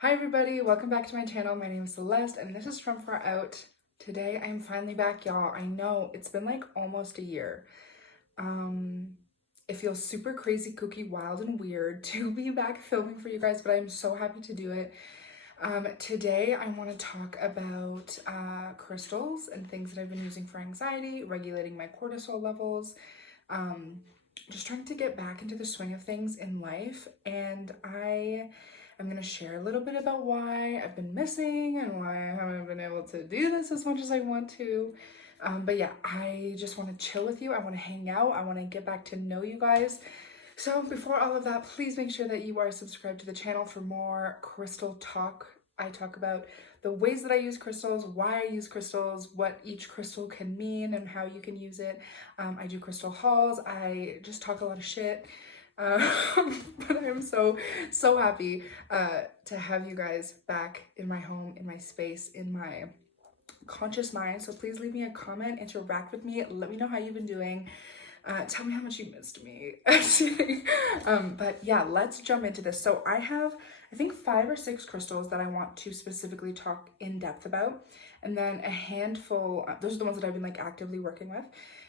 Hi everybody, welcome back to my channel. My name is Celeste and this is From Far Out. Today I'm finally back, y'all. I know it's been like almost a year. It feels super crazy, kooky, wild, and weird to be back filming for you guys, but I'm so happy to do it. Today I want to talk about crystals and things that I've been using for anxiety, regulating my cortisol levels, just trying to get back into the swing of things in life. And I'm going to share a little bit about why I've been missing and why I haven't been able to do this as much as I want to. But yeah, I just want to chill with you. I want to hang out. I want to get back to know you guys. So before all of that, please make sure that you are subscribed to the channel for more crystal talk. I talk about the ways that I use crystals, why I use crystals, what each crystal can mean and how you can use it. I do crystal hauls. I just talk a lot of shit. But I'm so happy to have you guys back in my home, in my space, in my conscious mind. So please leave me a comment, interact with me, let me know how you've been doing. Tell me how much you missed me. But yeah, let's jump into this. So I have, I think 5 or 6 crystals that I want to specifically talk in depth about. And then a handful, those are the ones that I've been like actively working with.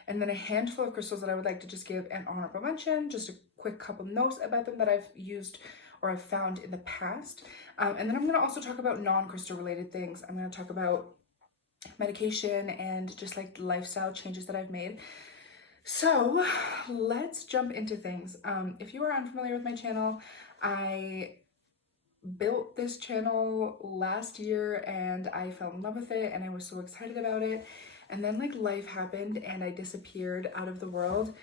And then a handful of crystals that I would like to just give an honorable mention, just a quick couple notes about them that I've used or I've found in the past. And then I'm gonna also talk about non-crystal related things. I'm gonna talk about medication and just like lifestyle changes that I've made. So let's jump into things. If you are unfamiliar with my channel, I built this channel last year and I fell in love with it and I was so excited about it. And then like life happened and I disappeared out of the world.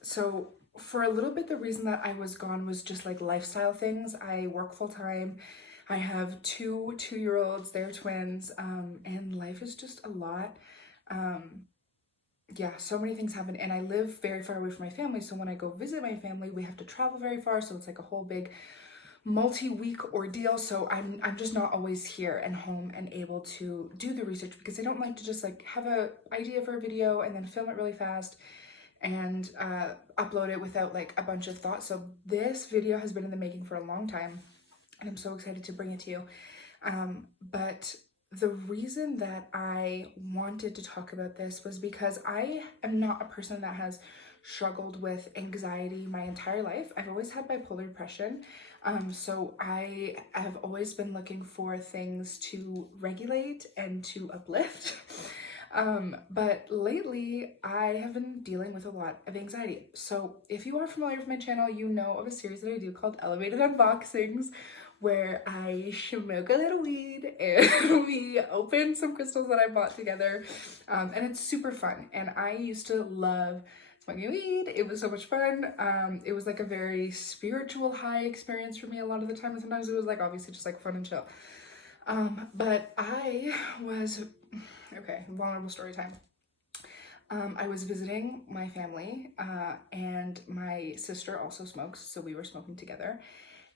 So for a little bit, the reason that I was gone was just like lifestyle things. I work full time. I have 2 2-year-olds, they're twins, and life is just a lot. Yeah, so many things happen, and I live very far away from my family, so when I go visit my family, we have to travel very far, so it's like a whole big multi-week ordeal. So I'm just not always here and home and able to do the research because I don't like to just like have a idea for a video and then film it really fast and upload it without like a bunch of thought. So this video has been in the making for a long time and I'm so excited to bring it to you. But the reason that I wanted to talk about this was because I am not a person that has struggled with anxiety my entire life. I've always had bipolar depression. So I have always been looking for things to regulate and to uplift. But lately I have been dealing with a lot of anxiety. So if you are familiar with my channel, you know of a series that I do called Elevated Unboxings, where I smoke a little weed and we open some crystals that I bought together. And it's super fun. And I used to love smoking weed. It was so much fun. It was like a very spiritual high experience for me a lot of the time. And sometimes it was like obviously just like fun and chill. But I was, okay, vulnerable story time. I was visiting my family and my sister also smokes, so we were smoking together.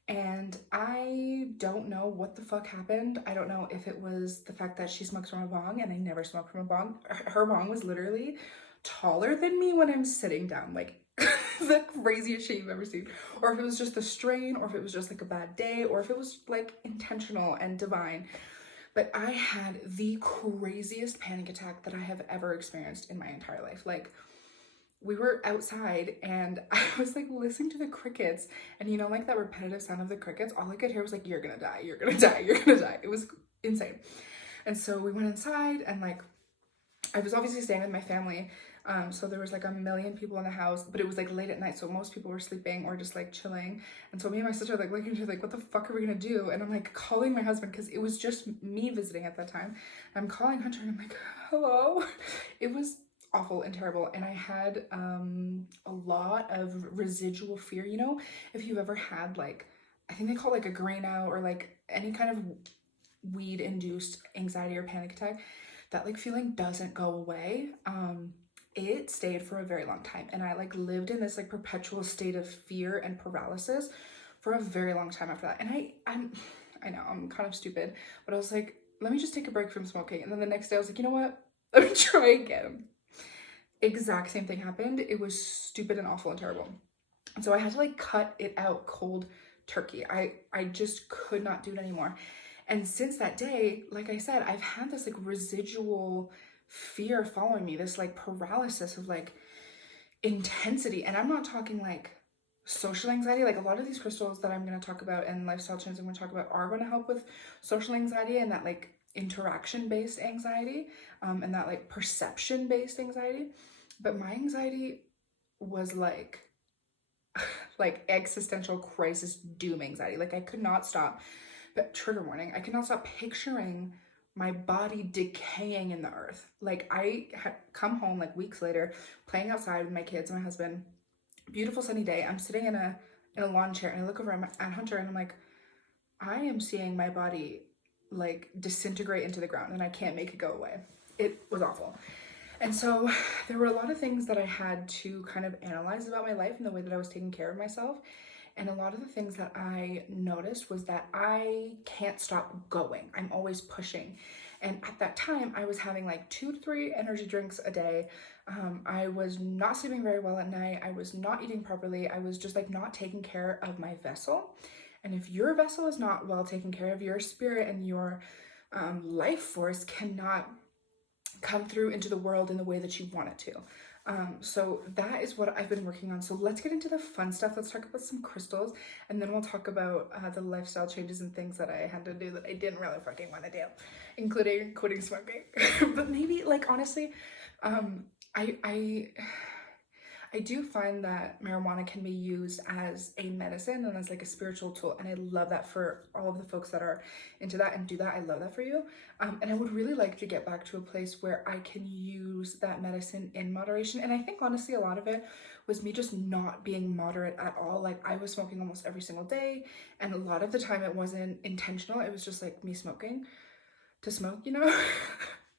And I don't know what the fuck happened. I don't know if it was the fact that she smokes from a bong and I never smoke from a bong. Her bong was literally taller than me when I'm sitting down, like the craziest shit you've ever seen. Or if it was just the strain, or if it was just like a bad day, or if it was like intentional and divine. But I had the craziest panic attack that I have ever experienced in my entire life. Like, we were outside and I was like listening to the crickets, and you know, like that repetitive sound of the crickets, all I could hear was like, you're gonna die, you're gonna die, you're gonna die. It was insane. And so we went inside and like, I was obviously staying with my family. So there was like a million people in the house, but it was like late at night, so most people were sleeping or just like chilling. And so me and my sister like looking at each other like, what the fuck are we gonna do? And I'm like calling my husband because it was just me visiting at that time. I'm calling Hunter and I'm like, hello. It was awful and terrible, and I had a lot of residual fear. You know, if you've ever had like, I think they call it like a grain out or like any kind of weed induced anxiety or panic attack, that like feeling doesn't go away. It stayed for a very long time, and I like lived in this like perpetual state of fear and paralysis for a very long time after that. And I know I'm kind of stupid, but I was like, let me just take a break from smoking. And then the next day I was like, you know what, let me try again. Exact same thing happened. It was stupid and awful and terrible. And so I had to like cut it out cold turkey. I just could not do it anymore. And since that day, like I said, I've had this like residual fear following me, this like paralysis of like intensity. And I'm not talking like social anxiety. Like a lot of these crystals that I'm going to talk about and lifestyle changes I'm going to talk about are going to help with social anxiety and that like interaction based anxiety, and that like perception based anxiety. But my anxiety was like like existential crisis doom anxiety. Like I could not stop, but trigger warning, I could not stop picturing my body decaying in the earth. Like I had come home like weeks later, playing outside with my kids and my husband. Beautiful sunny day. I'm sitting in a lawn chair and I look over at Hunter and I'm like, I am seeing my body like disintegrate into the ground and I can't make it go away. It was awful. And so there were a lot of things that I had to kind of analyze about my life and the way that I was taking care of myself. And a lot of the things that I noticed was that I can't stop going. I'm always pushing. And at that time, I was having like 2 to 3 energy drinks a day. I was not sleeping very well at night. I was not eating properly. I was just like not taking care of my vessel. And if your vessel is not well taken care of, your spirit and your life force cannot come through into the world in the way that you want it to. So that is what I've been working on. So let's get into the fun stuff. Let's talk about some crystals, and then we'll talk about the lifestyle changes and things that I had to do that I didn't really fucking want to do, including quitting smoking. But maybe, like, honestly, I do find that marijuana can be used as a medicine and as like a spiritual tool. And I love that for all of the folks that are into that and do that. I love that for you. And I would really like to get back to a place where I can use that medicine in moderation. And I think honestly, a lot of it was me just not being moderate at all. Like I was smoking almost every single day. And a lot of the time it wasn't intentional. It was just like me smoking to smoke, you know?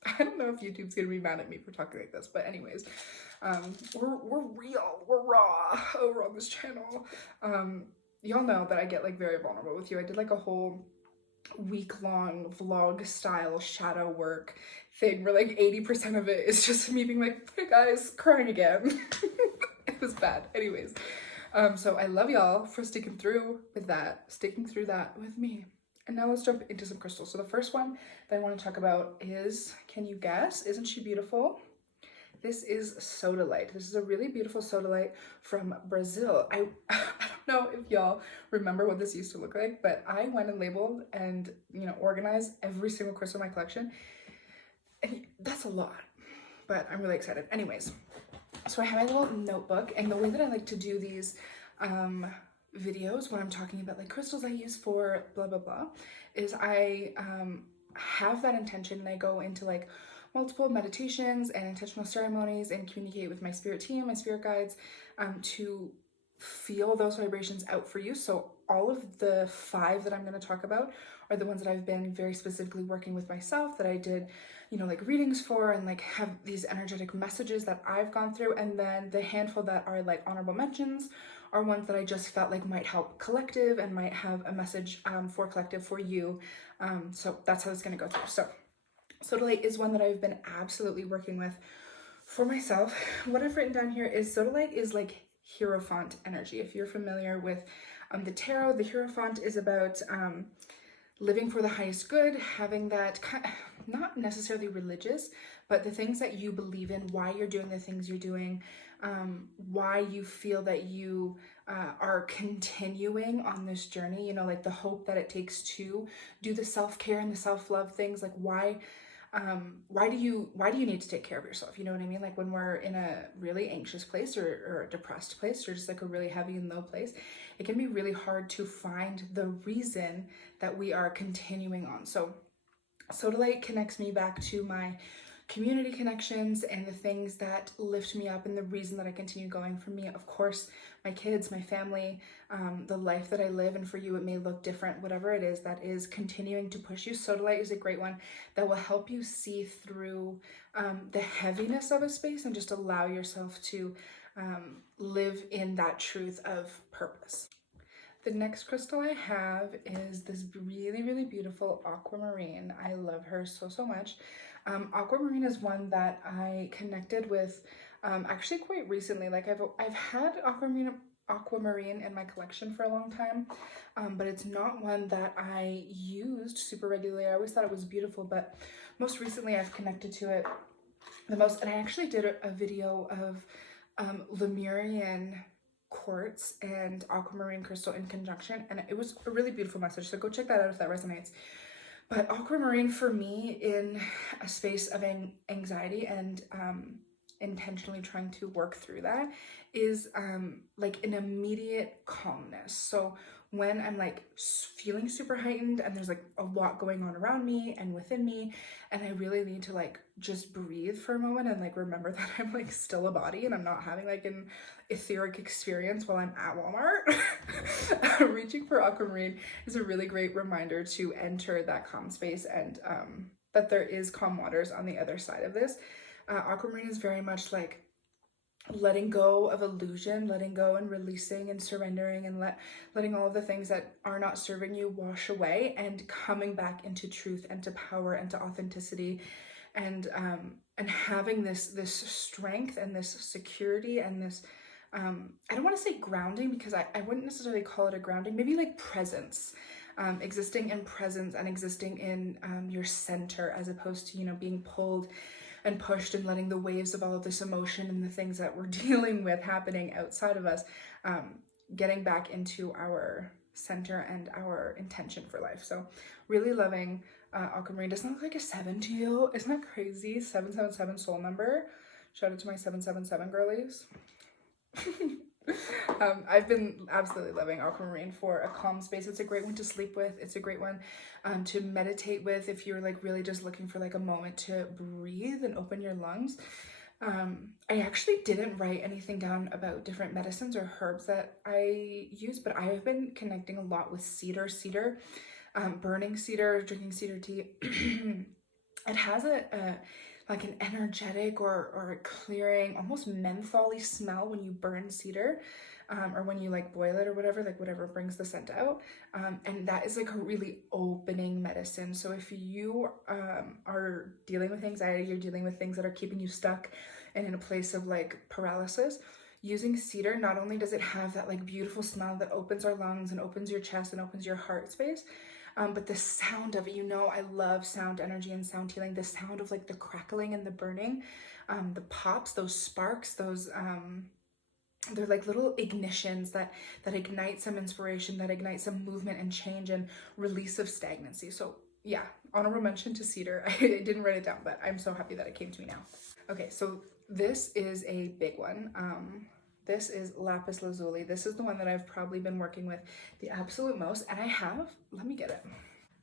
I don't know if YouTube's gonna be mad at me for talking like this, but anyways, we're real, we're raw over on this channel. Y'all know that I get like very vulnerable with you. I did like a whole week-long vlog style shadow work thing where like 80% of it is just me being like, hey guys, crying again. It was bad. Anyways, so I love y'all for sticking through that with me. And now let's jump into some crystals. So the first one that I want to talk about is, can you guess? Isn't she beautiful? This is Sodalite. This is a really beautiful Sodalite from Brazil. I don't know if y'all remember what this used to look like, but I went and labeled and, you know, organized every single crystal in my collection. And that's a lot, but I'm really excited. Anyways, so I have my little notebook, and the way that I like to do these videos when I'm talking about like crystals I use for blah blah blah is I have that intention and I go into like multiple meditations and intentional ceremonies and communicate with my spirit team, my spirit guides, to feel those vibrations out for you. So all of the 5 that I'm going to talk about are the ones that I've been very specifically working with myself, that I did, you know, like readings for, and like have these energetic messages that I've gone through. And then the handful that are like honorable mentions are ones that I just felt like might help collective and might have a message for collective for you. So that's how it's going to go through. So Sodalite is one that I've been absolutely working with for myself. What I've written down here is Sodalite is like Hierophant energy. If you're familiar with the tarot, the Hierophant is about living for the highest good, having that not necessarily religious, but the things that you believe in, why you're doing the things you're doing, why you feel that you are continuing on this journey, you know, like the hope that it takes to do the self-care and the self-love things. Like why do you need to take care of yourself? You know what I mean? Like when we're in a really anxious place or a depressed place or just like a really heavy and low place, it can be really hard to find the reason that we are continuing on. So Sodalite connects me back to my community connections and the things that lift me up and the reason that I continue going. For me, of course, my kids, my family, the life that I live, and for you it may look different. Whatever it is that is continuing to push you, Sodalite is a great one that will help you see through the heaviness of a space and just allow yourself to live in that truth of purpose. The next crystal I have is this really, really beautiful aquamarine. I love her so, so much. Aquamarine is one that I connected with actually quite recently. Like I've had aquamarine aquamarine in my collection for a long time, but it's not one that I used super regularly. I always thought it was beautiful, but most recently I've connected to it the most. And I actually did a video of Lemurian quartz and aquamarine crystal in conjunction, and it was a really beautiful message, so go check that out if that resonates. But aquamarine for me, in a space of anxiety and intentionally trying to work through that, is like an immediate calmness. So when I'm like feeling super heightened and there's like a lot going on around me and within me, and I really need to like just breathe for a moment and like remember that I'm like still a body and I'm not having like an etheric experience while I'm at Walmart, reaching for aquamarine is a really great reminder to enter that calm space, and that there is calm waters on the other side of this. Aquamarine is very much like letting go of illusion, letting go and releasing and surrendering, and letting all of the things that are not serving you wash away, and coming back into truth and to power and to authenticity, and having this strength and this security and this I don't want to say grounding, because I wouldn't necessarily call it a grounding, maybe like presence, existing in presence and existing in your center, as opposed to, you know, being pulled and pushed and letting the waves of all of this emotion and the things that we're dealing with happening outside of us, getting back into our center and our intention for life. So really loving aquamarine. Doesn't look like a 7 to you? Isn't that crazy? 777 soul number. Shout out to my 777 girlies. I've been absolutely loving aquamarine for a calm space. It's a great one to sleep with. It's a great one to meditate with if you're like really just looking for like a moment to breathe and open your lungs. I actually didn't write anything down about different medicines or herbs that I use, but I have been connecting a lot with cedar, burning cedar, drinking cedar tea. It has a like an energetic or a clearing, almost mentholy smell when you burn cedar, or when you like boil it or whatever brings the scent out. And that is like a really opening medicine. So if you are dealing with anxiety, you're dealing with things that are keeping you stuck and in a place of like paralysis, using cedar, not only does it have that like beautiful smell that opens our lungs and opens your chest and opens your heart space, but the sound of it, you know, I love sound energy and sound healing. The sound of like the crackling and the burning, the pops, those sparks, those they're like little ignitions that ignite some inspiration, that ignite some movement and change and release of stagnancy. So yeah, honorable mention to cedar. I didn't write it down, but I'm so happy that it came to me now. Okay, so this is a big one. This is Lapis Lazuli. This is the one that I've probably been working with the absolute most. And I have, let me get it.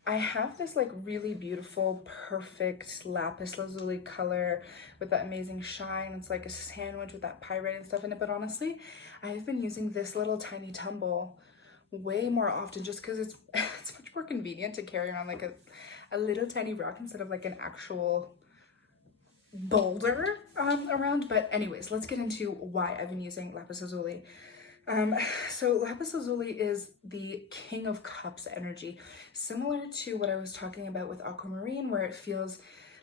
I have this like really beautiful, perfect Lapis Lazuli color with that amazing shine. It's like a sandwich with that pyrite and stuff in it. But honestly, I've been using this little tiny tumble way more often, just because it's much more convenient to carry around like a little tiny rock instead of like an actual boulder around. But anyways, let's get into why I've been using Lapis Lazuli. So Lapis Lazuli is the King of Cups energy, similar to what I was talking about with aquamarine, where it feels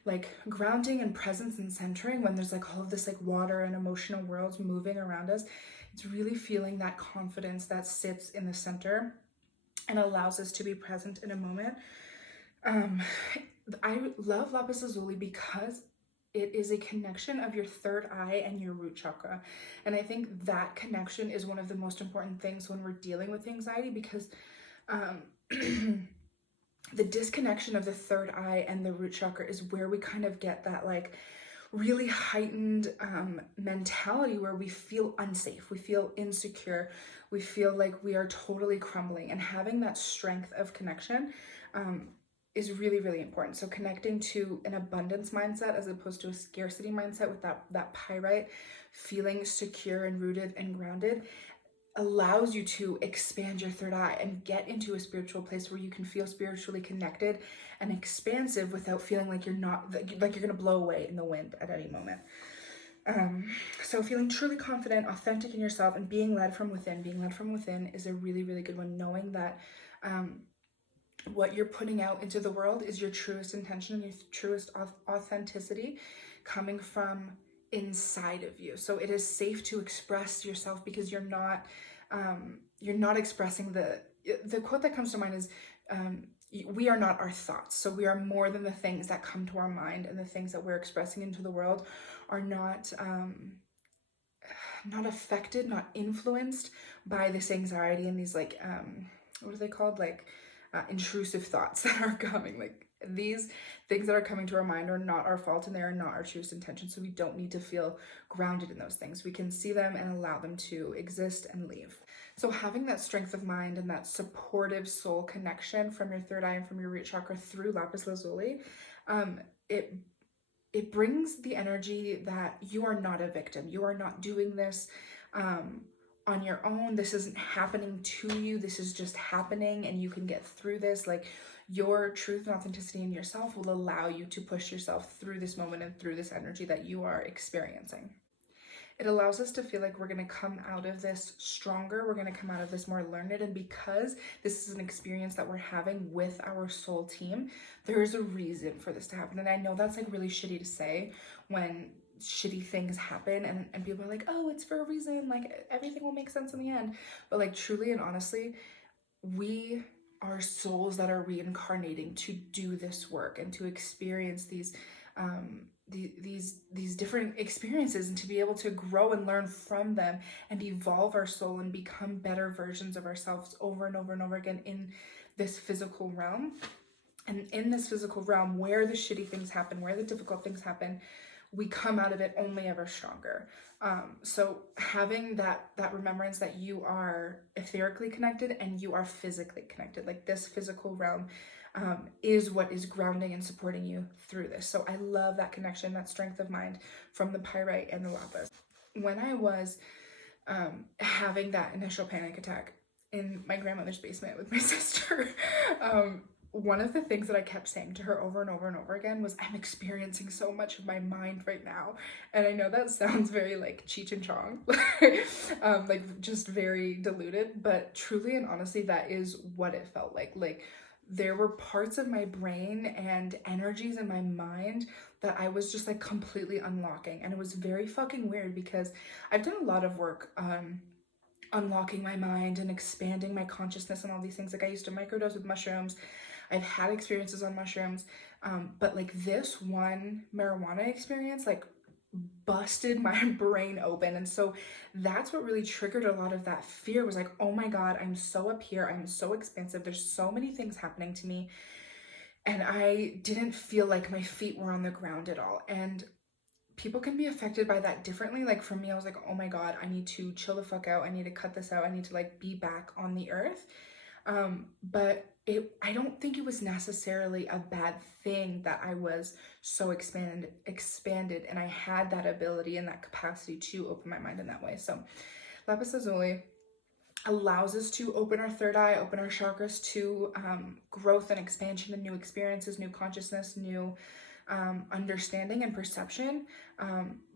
like grounding and presence and centering when there's like all of this like water and emotional worlds moving around us. It's really feeling that confidence that sits in the center and allows us to be present in a moment. I love Lapis Lazuli because it is a connection of your third eye and your root chakra. And I think that connection is one of the most important things when we're dealing with anxiety, because the disconnection of the third eye and the root chakra is where we kind of get that like really heightened mentality where we feel unsafe, we feel insecure, we feel like we are totally crumbling. And having that strength of connection is really, really important. So connecting to an abundance mindset as opposed to a scarcity mindset with that pyrite, feeling secure and rooted and grounded, allows you to expand your third eye and get into a spiritual place where you can feel spiritually connected and expansive without feeling like you're gonna blow away in the wind at any moment. So feeling truly confident, authentic in yourself, and being led from within is a really, really good one. Knowing that what you're putting out into the world is your truest intention, your truest authenticity coming from inside of you. So it is safe to express yourself because you're not you're not expressing the quote that comes to mind is, we are not our thoughts. So we are more than the things that come to our mind, and the things that we're expressing into the world are not affected, not influenced by this anxiety and these like, what are they called? Like intrusive thoughts that are coming. Like these things that are coming to our mind are not our fault, and they are not our truest intention. So we don't need to feel grounded in those things. We can see them and allow them to exist and leave. So having that strength of mind and that supportive soul connection from your third eye and from your root chakra through lapis lazuli, it brings the energy that you are not a victim. You are not doing this on your own. This isn't happening to you. This is just happening, and you can get through this. Like, your truth and authenticity in yourself will allow you to push yourself through this moment and through this energy that you are experiencing. It allows us to feel like we're going to come out of this stronger. We're going to come out of this more learned. And because this is an experience that we're having with our soul team, there is a reason for this to happen. And I know that's like really shitty to say when shitty things happen and people are like, oh, it's for a reason. Like everything will make sense in the end. But like truly and honestly, we are souls that are reincarnating to do this work and to experience these different experiences, and to be able to grow and learn from them and evolve our soul and become better versions of ourselves over and over and over again in this physical realm. And in this physical realm where the shitty things happen, where the difficult things happen, we come out of it only ever stronger. So having that remembrance that you are etherically connected and you are physically connected, like this physical realm is what is grounding and supporting you through this. So I love that connection, that strength of mind from the pyrite and the lapis. When I was having that initial panic attack in my grandmother's basement with my sister, one of the things that I kept saying to her over and over and over again was, I'm experiencing so much of my mind right now. And I know that sounds very like Cheech and Chong, like just very diluted, but truly and honestly, that is what it felt like. Like there were parts of my brain and energies in my mind that I was just like completely unlocking. And it was very fucking weird because I've done a lot of work unlocking my mind and expanding my consciousness and all these things. Like I used to microdose with mushrooms. I've had experiences on mushrooms, but like this one marijuana experience like busted my brain open. And so that's what really triggered a lot of that fear, was like, oh my God, I'm so up here. I'm so expansive. There's so many things happening to me. And I didn't feel like my feet were on the ground at all. And people can be affected by that differently. Like for me, I was like, oh my God, I need to chill the fuck out. I need to cut this out. I need to like be back on the earth. But I don't think it was necessarily a bad thing that I was so expanded and I had that ability and that capacity to open my mind in that way. So lapis lazuli allows us to open our third eye, open our chakras to growth and expansion and new experiences, new consciousness, new understanding and perception,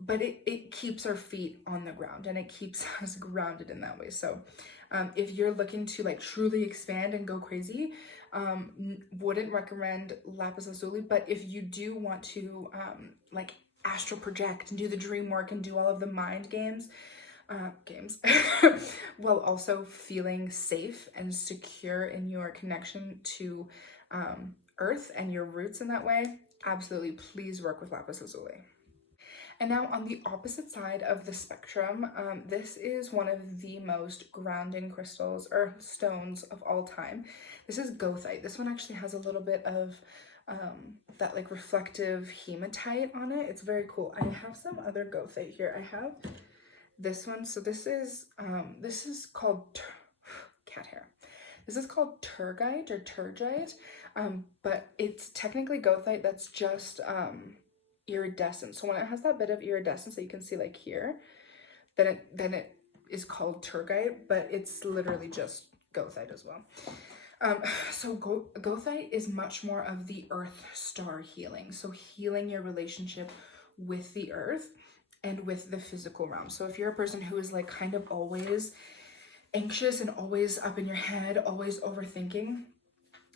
but it keeps our feet on the ground and it keeps us grounded in that way. So if you're looking to like truly expand and go crazy, wouldn't recommend lapis lazuli. But if you do want to like astral project and do the dream work and do all of the mind games while also feeling safe and secure in your connection to earth and your roots in that way, absolutely, please work with lapis lazuli. And now on the opposite side of the spectrum, this is one of the most grounding crystals or stones of all time. This is goethite. This one actually has a little bit of that like reflective hematite on it. It's very cool. I have some other goethite here. I have this one. So this is called cat hair. This is called turgite or turgite, but it's technically goethite that's just iridescent. So when it has that bit of iridescence that you can see like here, then it is called turgite, but it's literally just goethite as well. So goethite is much more of the earth star healing. So healing your relationship with the earth and with the physical realm. So if you're a person who is like kind of always anxious and always up in your head, always overthinking,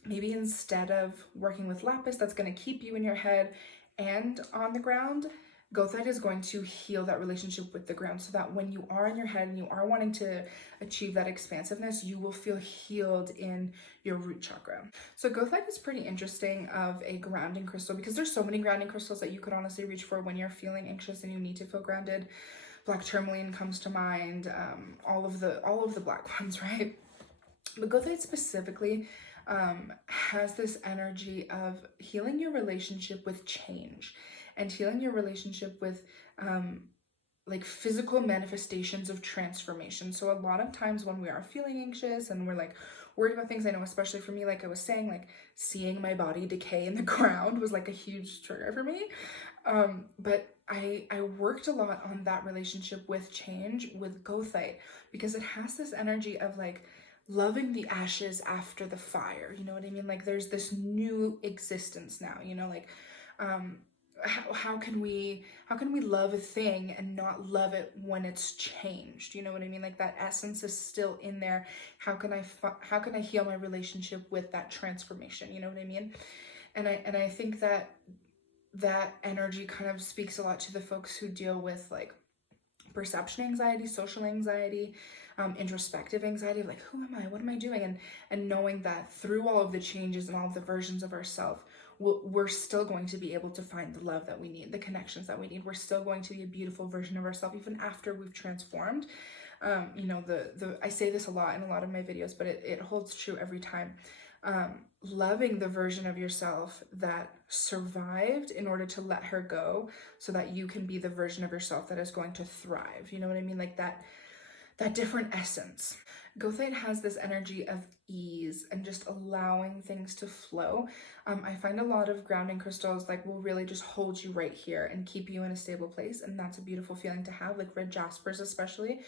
maybe instead of working with lapis that's going to keep you in your head and on the ground, Goethite is going to heal that relationship with the ground, so that when you are in your head and you are wanting to achieve that expansiveness, you will feel healed in your root chakra. So Goethite is pretty interesting of a grounding crystal, because there's so many grounding crystals that you could honestly reach for when you're feeling anxious and you need to feel grounded. Black tourmaline comes to mind, all of the black ones, right? But Goethite specifically has this energy of healing your relationship with change and healing your relationship with like physical manifestations of transformation. So a lot of times when we are feeling anxious and we're like worried about things, I know especially for me, like I was saying, like seeing my body decay in the ground was like a huge trigger for me. But I worked a lot on that relationship with change with Goethite, because it has this energy of like loving the ashes after the fire, you know what I mean? Like there's this new existence now, you know, like how can we love a thing and not love it when it's changed, you know what I mean? Like that essence is still in there. How can I heal my relationship with that transformation, you know what I mean? And I think that energy kind of speaks a lot to the folks who deal with like perception anxiety, social anxiety, introspective anxiety, like who am I, what am I doing, and knowing that through all of the changes and all of the versions of ourselves, we're still going to be able to find the love that we need, the connections that we need. We're still going to be a beautiful version of ourselves even after we've transformed. You know, I say this a lot in a lot of my videos, but it holds true every time. Loving the version of yourself that survived in order to let her go, so that you can be the version of yourself that is going to thrive. You know what I mean? Like that different essence. Goethite has this energy of ease and just allowing things to flow. I find a lot of grounding crystals like will really just hold you right here and keep you in a stable place, and that's a beautiful feeling to have, like red jaspers especially,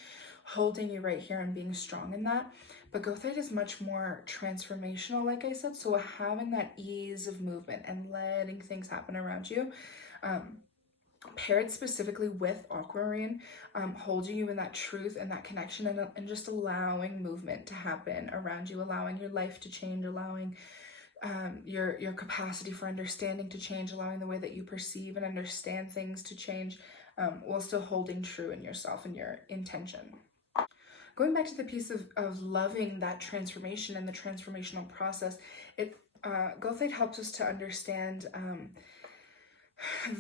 holding you right here and being strong in that. But Goethite is much more transformational, like I said, so having that ease of movement and letting things happen around you, paired specifically with aquamarine, holding you in that truth and that connection, and just allowing movement to happen around you, allowing your life to change, allowing your capacity for understanding to change, allowing the way that you perceive and understand things to change, while still holding true in yourself and your intention. Going back to the piece of loving that transformation and the transformational process, Goethite helps us to understand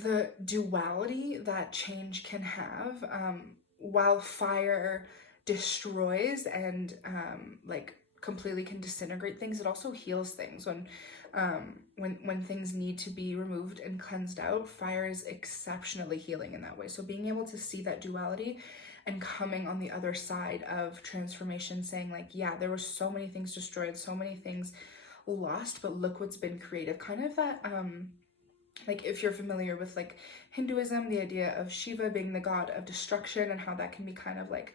the duality that change can have. While fire destroys and like completely can disintegrate things, it also heals things. When things need to be removed and cleansed out, fire is exceptionally healing in that way. So being able to see that duality and coming on the other side of transformation, saying like, yeah, there were so many things destroyed, so many things lost, but look what's been created. Kind of that like if you're familiar with like Hinduism, the idea of Shiva being the god of destruction and how that can be kind of like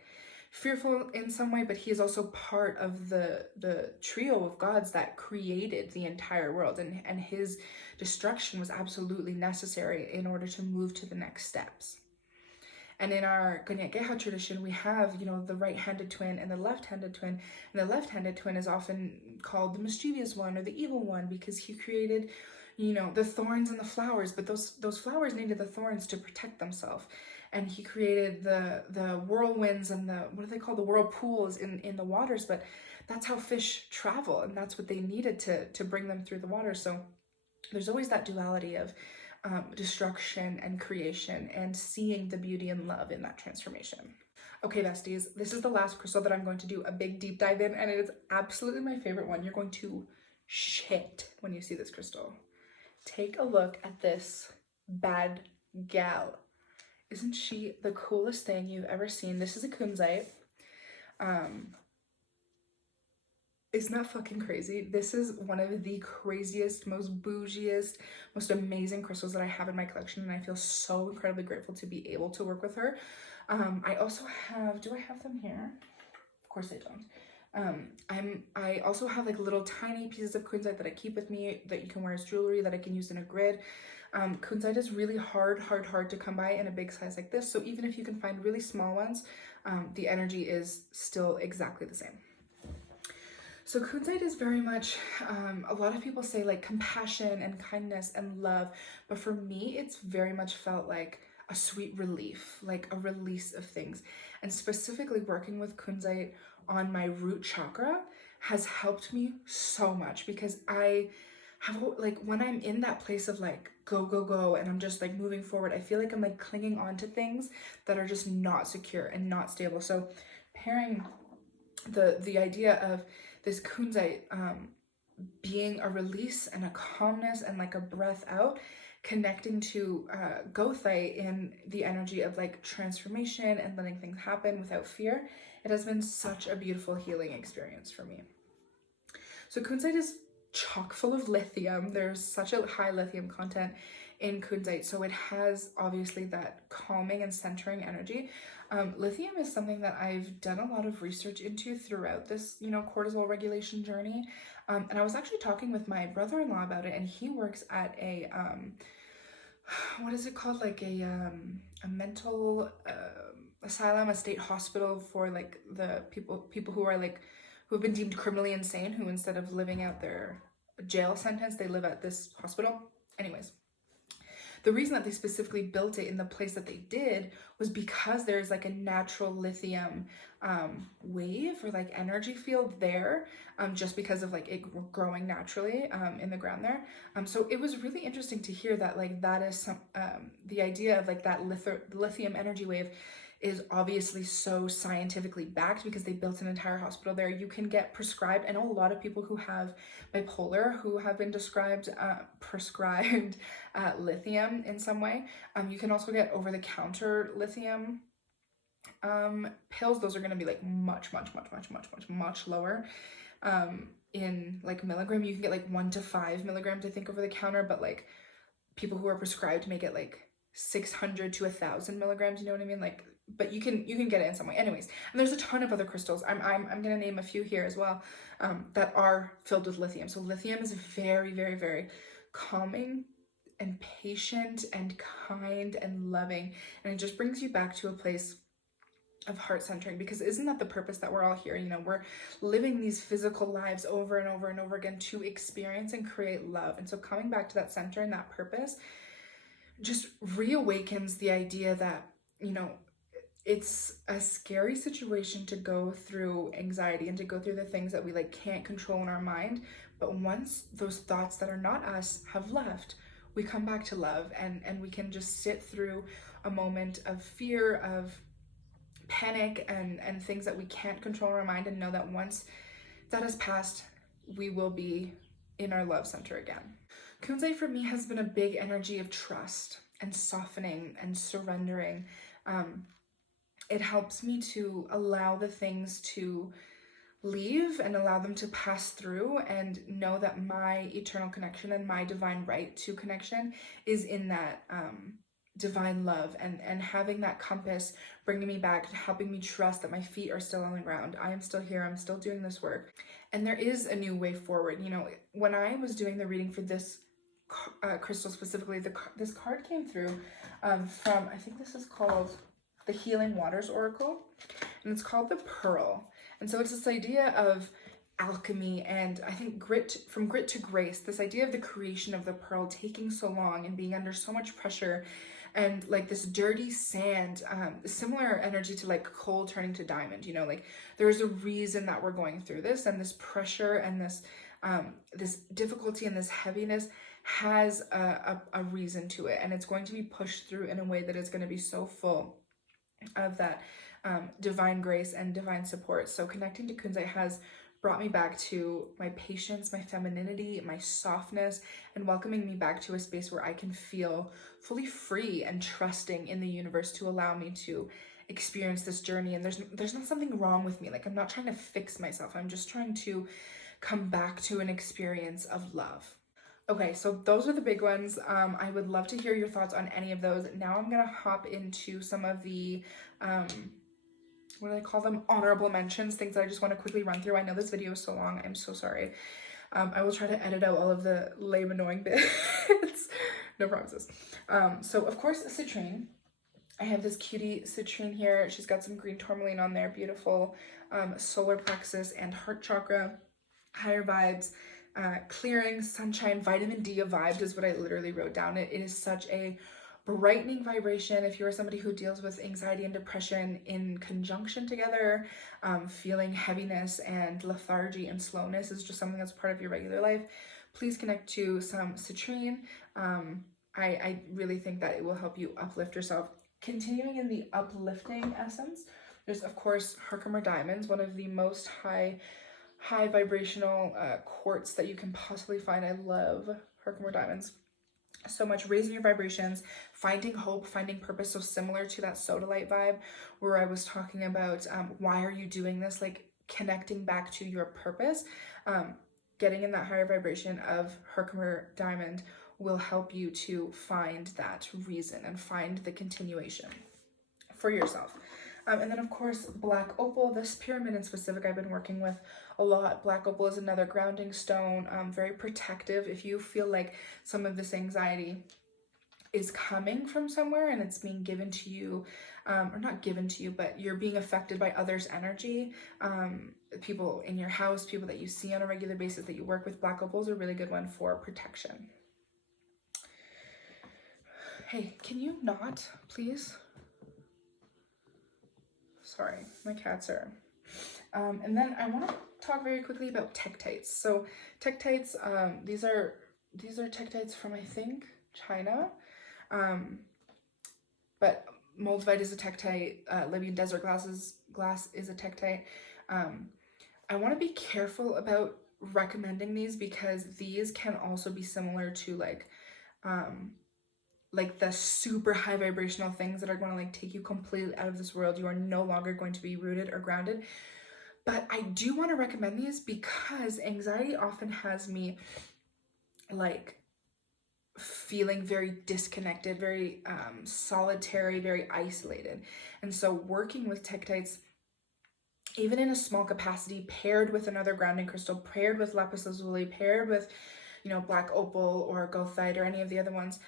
fearful in some way, but he is also part of the trio of gods that created the entire world, and his destruction was absolutely necessary in order to move to the next steps. And in our BACKKKKKK tradition, we have, you know, the right-handed twin and the left-handed twin. And the left-handed twin is often called the mischievous one or the evil one, because he created, you know, the thorns and the flowers, but those flowers needed the thorns to protect themselves. And he created the whirlwinds and the, what do they call, the whirlpools in the waters, but that's how fish travel, and that's what they needed to bring them through the water. So there's always that duality of destruction and creation, and seeing the beauty and love in that transformation. Okay, besties, this is the last crystal that I'm going to do a big deep dive in, and it is absolutely my favorite one. You're going to shit when you see this crystal. Take a look at this bad gal. Isn't she the coolest thing you've ever seen? This is a Kunzite. Isn't that fucking crazy? This is one of the craziest, most bougiest, most amazing crystals that I have in my collection, and I feel so incredibly grateful to be able to work with her. I also have, do I have them here? Of course I don't. I also have like little tiny pieces of Kunzite that I keep with me that you can wear as jewelry, that I can use in a grid. Kunzite is really hard to come by in a big size like this, so even if you can find really small ones, the energy is still exactly the same. So Kunzite is very much, a lot of people say like compassion and kindness and love, but for me, it's very much felt like a sweet relief, like a release of things. And specifically working with Kunzite on my root chakra has helped me so much, because I have, like, when I'm in that place of like go go go and I'm just like moving forward, I feel like I'm like clinging on to things that are just not secure and not stable. So pairing the idea of this Kunzite being a release and a calmness and like a breath out, connecting to Goethite in the energy of like transformation and letting things happen without fear, it has been such a beautiful healing experience for me. So Kunzite is chock full of lithium. There's such a high lithium content in Kunzite, so it has obviously that calming and centering energy. Lithium is something that I've done a lot of research into throughout this, cortisol regulation journey. And I was actually talking with my brother-in-law about it, and he works at a, what is it called? Like a mental asylum, a state hospital for like the people who are like, who have been deemed criminally insane, who instead of living out their jail sentence, they live at this hospital. Anyways, the reason that they specifically built it in the place that they did was because there's like a natural lithium wave or like energy field there, just because of like it growing naturally in the ground there. So it was really interesting to hear that like that is some the idea of like that lithium energy wave is obviously so scientifically backed, because they built an entire hospital there. You can get prescribed, I know a lot of people who have bipolar who have been prescribed lithium in some way. You can also get over-the-counter lithium pills. Those are going to be like much lower in like milligram. You can get like 1 to 5 milligrams, I think, over the counter, but like people who are prescribed may get like 600 to 1,000 milligrams, you know what I mean? Like, but you can get it in some way. Anyways, and there's a ton of other crystals. I'm gonna name a few here as well, that are filled with lithium. So lithium is very, very, very calming and patient and kind and loving, and it just brings you back to a place of heart centering, because isn't that the purpose that we're all here? We're living these physical lives over and over and over again to experience and create love. And so coming back to that center and that purpose just reawakens the idea that, it's a scary situation to go through anxiety and to go through the things that we like can't control in our mind. But once those thoughts that are not us have left, we come back to love, and we can just sit through a moment of fear, of panic, and things that we can't control in our mind, and know that once that has passed, we will be in our love center again. Kunzite for me has been a big energy of trust and softening and surrendering. It helps me to allow the things to leave and allow them to pass through, and know that my eternal connection and my divine right to connection is in that divine love, and having that compass bringing me back, helping me trust that my feet are still on the ground. I am still here. I'm still doing this work, and there is a new way forward. When I was doing the reading for this crystal specifically, this card came through from, I think this is called the Healing Waters Oracle, and it's called the Pearl. And so it's this idea of alchemy, and I think from grit to grace, this idea of the creation of the pearl taking so long and being under so much pressure, and like this dirty sand, similar energy to like coal turning to diamond. Like there's a reason that we're going through this, and this pressure and this difficulty and this heaviness has a reason to it, and it's going to be pushed through in a way that is going to be so full of that divine grace and divine support. So connecting to Kunzite has brought me back to my patience, my femininity, my softness, and welcoming me back to a space where I can feel fully free and trusting in the universe to allow me to experience this journey. And there's not something wrong with me. Like, I'm not trying to fix myself. I'm just trying to come back to an experience of love. Okay, so those are the big ones. I would love to hear your thoughts on any of those. Now I'm gonna hop into some of the, what do I call them? Honorable mentions, things that I just want to quickly run through. I know this video is so long. I'm so sorry. I will try to edit out all of the lame, annoying bits. No promises. So of course, citrine. I have this cutie citrine here. She's got some green tourmaline on there. Beautiful. Solar plexus and heart chakra. Higher vibes. Clearing, sunshine, vitamin D vibed is what I literally wrote down. It is such a brightening vibration. If you're somebody who deals with anxiety and depression in conjunction together, feeling heaviness and lethargy and slowness is just something that's part of your regular life, please connect to some citrine. I really think that it will help you uplift yourself. Continuing in the uplifting essence, there's of course Herkimer diamonds, one of the most high vibrational quartz that you can possibly find. I love Herkimer diamonds so much. Raising your vibrations, finding hope, finding purpose. So similar to that Sodalite vibe where I was talking about why are you doing this, like connecting back to your purpose. Getting in that higher vibration of Herkimer diamond will help you to find that reason and find the continuation for yourself. And then of course, black opal, this pyramid in specific I've been working with a lot. Black opal is another grounding stone, very protective. If you feel like some of this anxiety is coming from somewhere and it's being given to you, or not given to you, but you're being affected by others' energy, people in your house, people that you see on a regular basis that you work with, black opal is a really good one for protection. Hey, can you not, please? Sorry, my cats are. And then I want to talk very quickly about tektites. So tektites, these are tektites from, I think, China. But moldavite is a tektite. Libyan desert glass is a tektite. I want to be careful about recommending these because these can also be similar to like the super high vibrational things that are going to like take you completely out of this world. You are no longer going to be rooted or grounded. But I do want to recommend these because anxiety often has me like feeling very disconnected, very solitary, very isolated. And so working with tektites, even in a small capacity, paired with another grounding crystal, paired with lapis lazuli, paired with, you know, black opal or goethite or any of the other ones,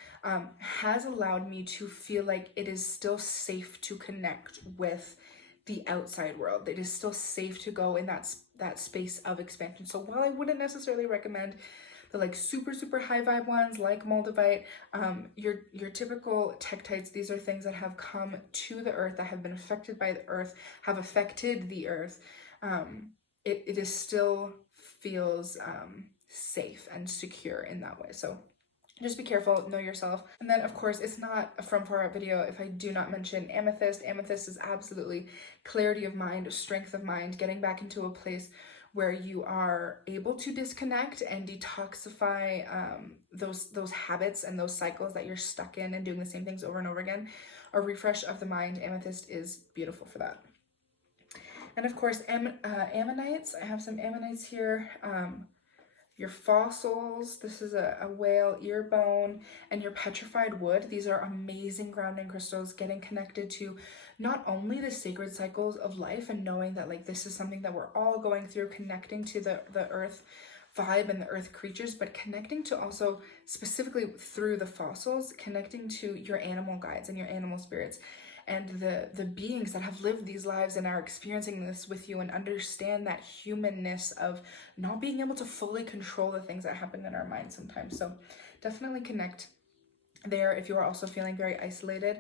has allowed me to feel like it is still safe to connect with the outside world. It is still safe to go in that space of expansion. So while I wouldn't necessarily recommend the like super high vibe ones like moldavite, your typical tektites, these are things that have come to the earth, that have been affected by the earth, have affected the earth. It is still feels safe and secure in that way. So just be careful, know yourself. And then of course, it's not a from far out video if I do not mention amethyst. Amethyst is absolutely clarity of mind, strength of mind, getting back into a place where you are able to disconnect and detoxify those habits and those cycles that you're stuck in and doing the same things over and over again. A refresh of the mind. Amethyst is beautiful for that. And of course, ammonites. I have some ammonites here. Your fossils, this is a whale ear bone, and your petrified wood. These are amazing grounding crystals, getting connected to not only the sacred cycles of life and knowing that like this is something that we're all going through, connecting to the earth vibe and the earth creatures, but connecting to also specifically through the fossils, connecting to your animal guides and your animal spirits and the beings that have lived these lives and are experiencing this with you, and understand that humanness of not being able to fully control the things that happen in our minds sometimes. So definitely connect there if you are also feeling very isolated,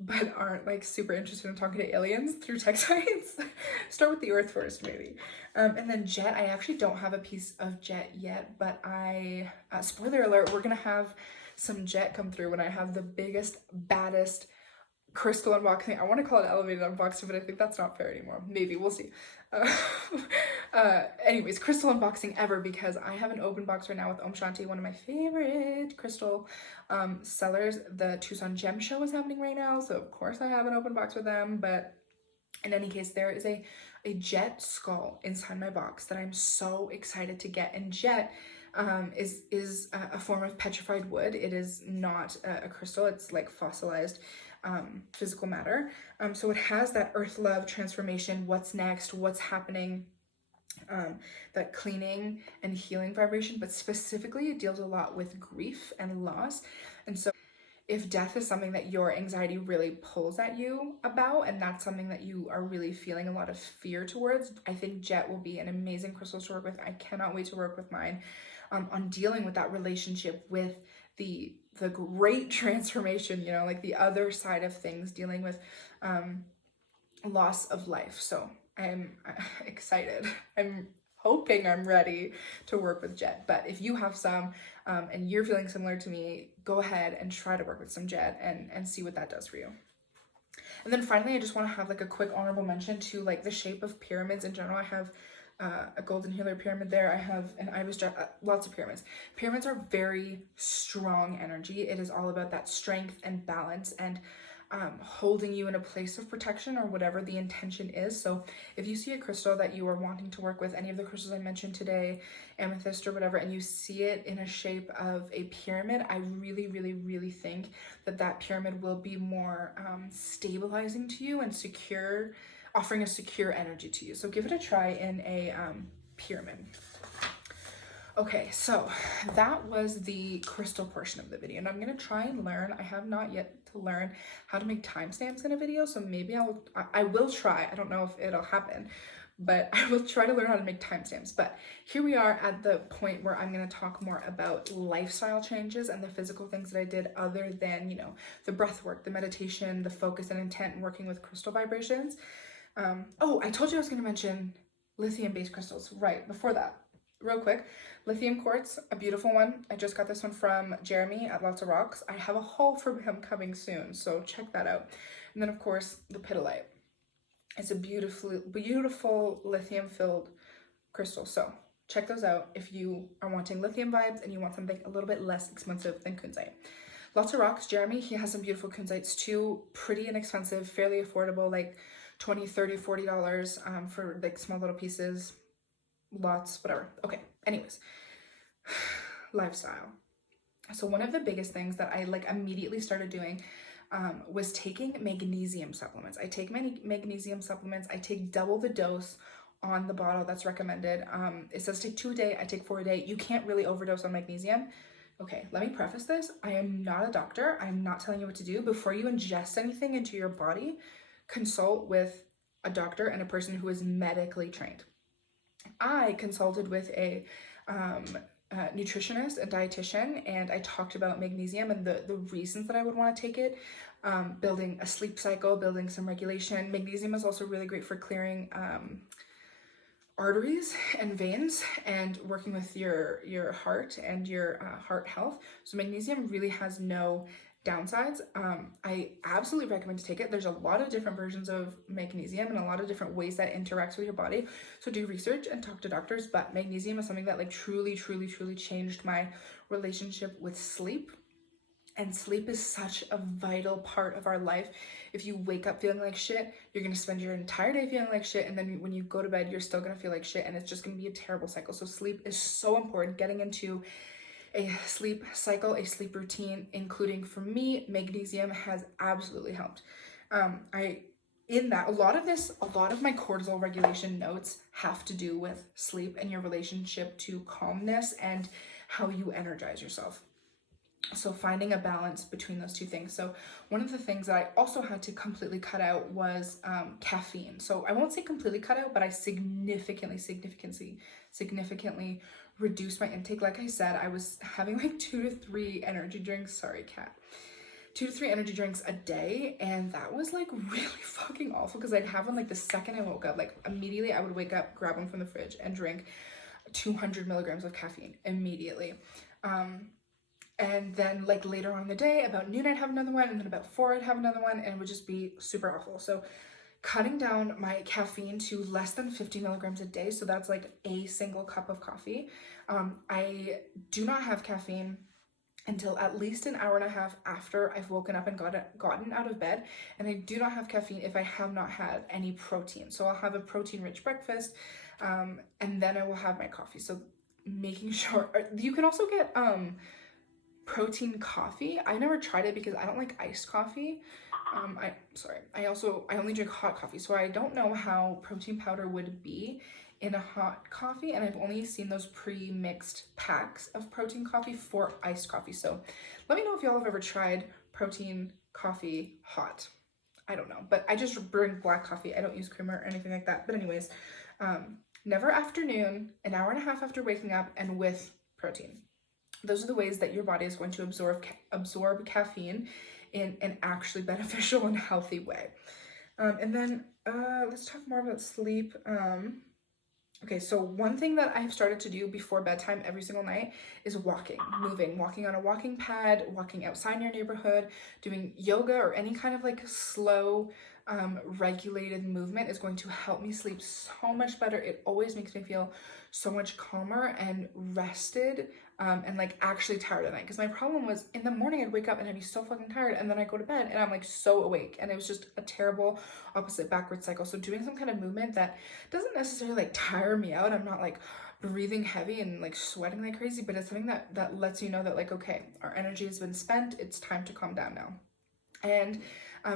but aren't like super interested in talking to aliens through tektites. Start with the earth first, maybe. And then jet, I actually don't have a piece of jet yet, but I, spoiler alert, we're gonna have some jet come through when I have the biggest, baddest crystal unboxing. I want to call it elevated unboxing, but I think that's not fair anymore. Maybe, we'll see. Anyways, crystal unboxing ever, because I have an open box right now with Om Shanti, one of my favorite crystal sellers. The Tucson Gem Show is happening right now, so of course I have an open box with them. But in any case, there is a jet skull inside my box that I'm so excited to get. And jet is a form of petrified wood. It is not a crystal. It's like fossilized physical matter. So it has that earth love transformation, what's next, what's happening, that cleaning and healing vibration, but specifically it deals a lot with grief and loss. And so if death is something that your anxiety really pulls at you about, and that's something that you are really feeling a lot of fear towards, I think jet will be an amazing crystal to work with. I cannot wait to work with mine on dealing with that relationship with the great transformation, you know, like the other side of things, dealing with loss of life. So I'm excited. I'm hoping I'm ready to work with Jet. But if you have some and you're feeling similar to me, go ahead and try to work with some Jet and see what that does for you. And then finally, I just want to have like a quick honorable mention to like the shape of pyramids in general. I have a golden healer pyramid there. I have an ibis jet, lots of pyramids. Pyramids are very strong energy. It is all about that strength and balance and holding you in a place of protection, or whatever the intention is. So if you see a crystal that you are wanting to work with, any of the crystals I mentioned today, amethyst or whatever, and you see it in a shape of a pyramid, I really, really, really think that that pyramid will be more stabilizing to you and secure, offering a secure energy to you. So give it a try in a pyramid. Okay, so that was the crystal portion of the video, and I'm gonna try and learn. I have not yet to learn how to make timestamps in a video, so maybe I will try. I don't know if it'll happen, but I will try to learn how to make timestamps. But here we are at the point where I'm gonna talk more about lifestyle changes and the physical things that I did, other than, you know, the breath work, the meditation, the focus and intent, and working with crystal vibrations. Oh, I told you I was gonna mention lithium-based crystals. Right, before that, real quick, lithium quartz, a beautiful one. I just got this one from Jeremy at Lots of Rocks. I have a haul from him coming soon, so check that out. And then of course, the Pidolite. It's a beautiful lithium-filled crystal. So check those out if you are wanting lithium vibes and you want something a little bit less expensive than Kunzite. Lots of Rocks, Jeremy, he has some beautiful Kunzites too, pretty inexpensive, fairly affordable, like $20, $30, $40 for like small little pieces. Lots, whatever. Okay, anyways, lifestyle. So one of the biggest things that I like immediately started doing was taking magnesium supplements. I take magnesium supplements. I take double the dose on the bottle that's recommended. It says take 2 a day. I take 4 a day. You can't really overdose on magnesium. Okay, let me preface this. I am not a doctor. I'm not telling you what to do. Before you ingest anything into your body, consult with a doctor and a person who is medically trained. I consulted with a nutritionist and dietitian, and I talked about magnesium and the reasons that I would want to take it, building a sleep cycle, building some regulation. Magnesium is also really great for clearing arteries and veins and working with your heart and your heart health. So magnesium really has no downsides. I absolutely recommend to take it. There's a lot of different versions of magnesium and a lot of different ways that interacts with your body. So do research and talk to doctors, but magnesium is something that like truly changed my relationship with sleep. And sleep is such a vital part of our life. If you wake up feeling like shit, you're gonna spend your entire day feeling like shit, and then when you go to bed, you're still gonna feel like shit, and it's just gonna be a terrible cycle. So sleep is so important. Getting into a sleep cycle, a sleep routine, including for me, magnesium has absolutely helped. A lot of my cortisol regulation notes have to do with sleep and your relationship to calmness and how you energize yourself. So finding a balance between those two things. So one of the things that I also had to completely cut out was caffeine. So I won't say completely cut out, but I significantly reduced my intake. Like I said, I was having like 2 to 3 energy drinks. Sorry, cat. 2 to 3 energy drinks a day, and that was like really fucking awful because I'd have one like the second I woke up. Like immediately I would wake up, grab one from the fridge, and drink 200 milligrams of caffeine immediately. And then like later on in the day, about noon I'd have another one, and then about 4 I'd have another one, and it would just be super awful. So cutting down my caffeine to less than 50 milligrams a day, so that's like a single cup of coffee. I do not have caffeine until at least an hour and a half after I've woken up and gotten out of bed, and I do not have caffeine if I have not had any protein. So I'll have a protein-rich breakfast, and then I will have my coffee. So making sure, you can also get protein coffee. I never tried it because I don't like iced coffee. I only drink hot coffee, so I don't know how protein powder would be in a hot coffee, and I've only seen those pre-mixed packs of protein coffee for iced coffee. So let me know if y'all have ever tried protein coffee hot. I don't know, but I just bring black coffee. I don't use creamer or anything like that. But anyways, never afternoon, an hour and a half after waking up, and with protein. Those are the ways that your body is going to absorb caffeine in an actually beneficial and healthy way. And then let's talk more about sleep. Okay, so one thing that I've started to do before bedtime every single night is walking on a walking pad, walking outside your neighborhood, doing yoga or any kind of like slow, regulated movement is going to help me sleep so much better. It always makes me feel so much calmer and rested, and like actually tired at night. Because my problem was in the morning I'd wake up and I'd be so fucking tired, and then I go to bed and I'm like so awake, and it was just a terrible opposite backward cycle. So doing some kind of movement that doesn't necessarily like tire me out, I'm not like breathing heavy and like sweating like crazy, but it's something that lets you know that like, okay, our energy has been spent, it's time to calm down now. And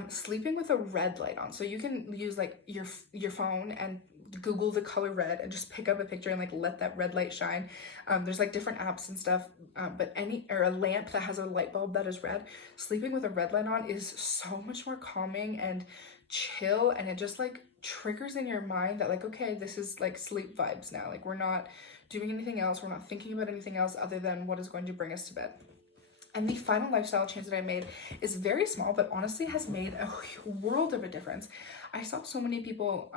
sleeping with a red light on. So you can use like your phone and Google the color red and just pick up a picture and like let that red light shine. There's like different apps and stuff, but or a lamp that has a light bulb that is red. Sleeping with a red light on is so much more calming and chill, and it just like triggers in your mind that like, okay, this is like sleep vibes now. Like we're not doing anything else. We're not thinking about anything else other than what is going to bring us to bed. And the final lifestyle change that I made is very small, but honestly has made a world of a difference. I saw so many people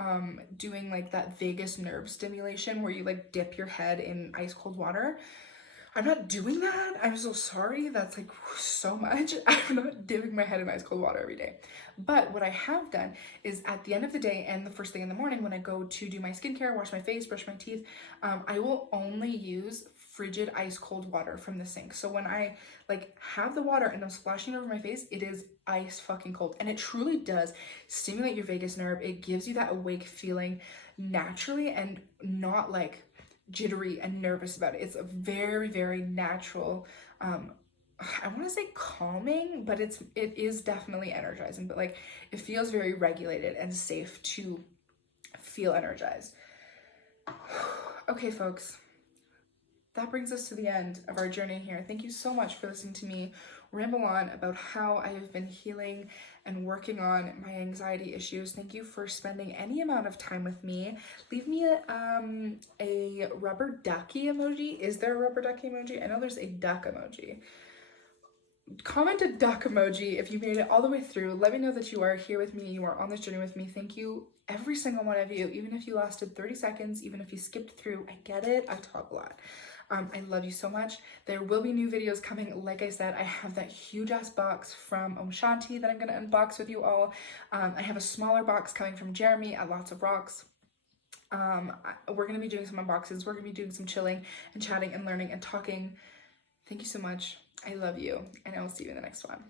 doing like that vagus nerve stimulation where you like dip your head in ice cold water. I'm not doing that. I'm so sorry. That's like so much. I'm not dipping my head in ice cold water every day. But what I have done is at the end of the day and the first thing in the morning when I go to do my skincare, wash my face, brush my teeth, I will only use frigid ice cold water from the sink. So when I like have the water and I'm splashing it over my face, it is ice fucking cold. And it truly does stimulate your vagus nerve. It gives you that awake feeling naturally and not like jittery and nervous about it. It's a very, very natural, I want to say calming, but it is definitely energizing, but like it feels very regulated and safe to feel energized. Okay, folks. That brings us to the end of our journey here. Thank you so much for listening to me ramble on about how I have been healing and working on my anxiety issues. Thank you for spending any amount of time with me. Leave me a rubber ducky emoji. Is there a rubber ducky emoji? I know there's a duck emoji. Comment a duck emoji if you made it all the way through. Let me know that you are here with me, you are on this journey with me. Thank you, every single one of you, even if you lasted 30 seconds, even if you skipped through. I get it, I talk a lot. I love you so much. There will be new videos coming. Like I said, I have that huge ass box from Shanti that I'm going to unbox with you all. I have a smaller box coming from Jeremy at Lots of Rocks. We're going to be doing some unboxes. We're going to be doing some chilling and chatting and learning and talking. Thank you so much. I love you, and I will see you in the next one.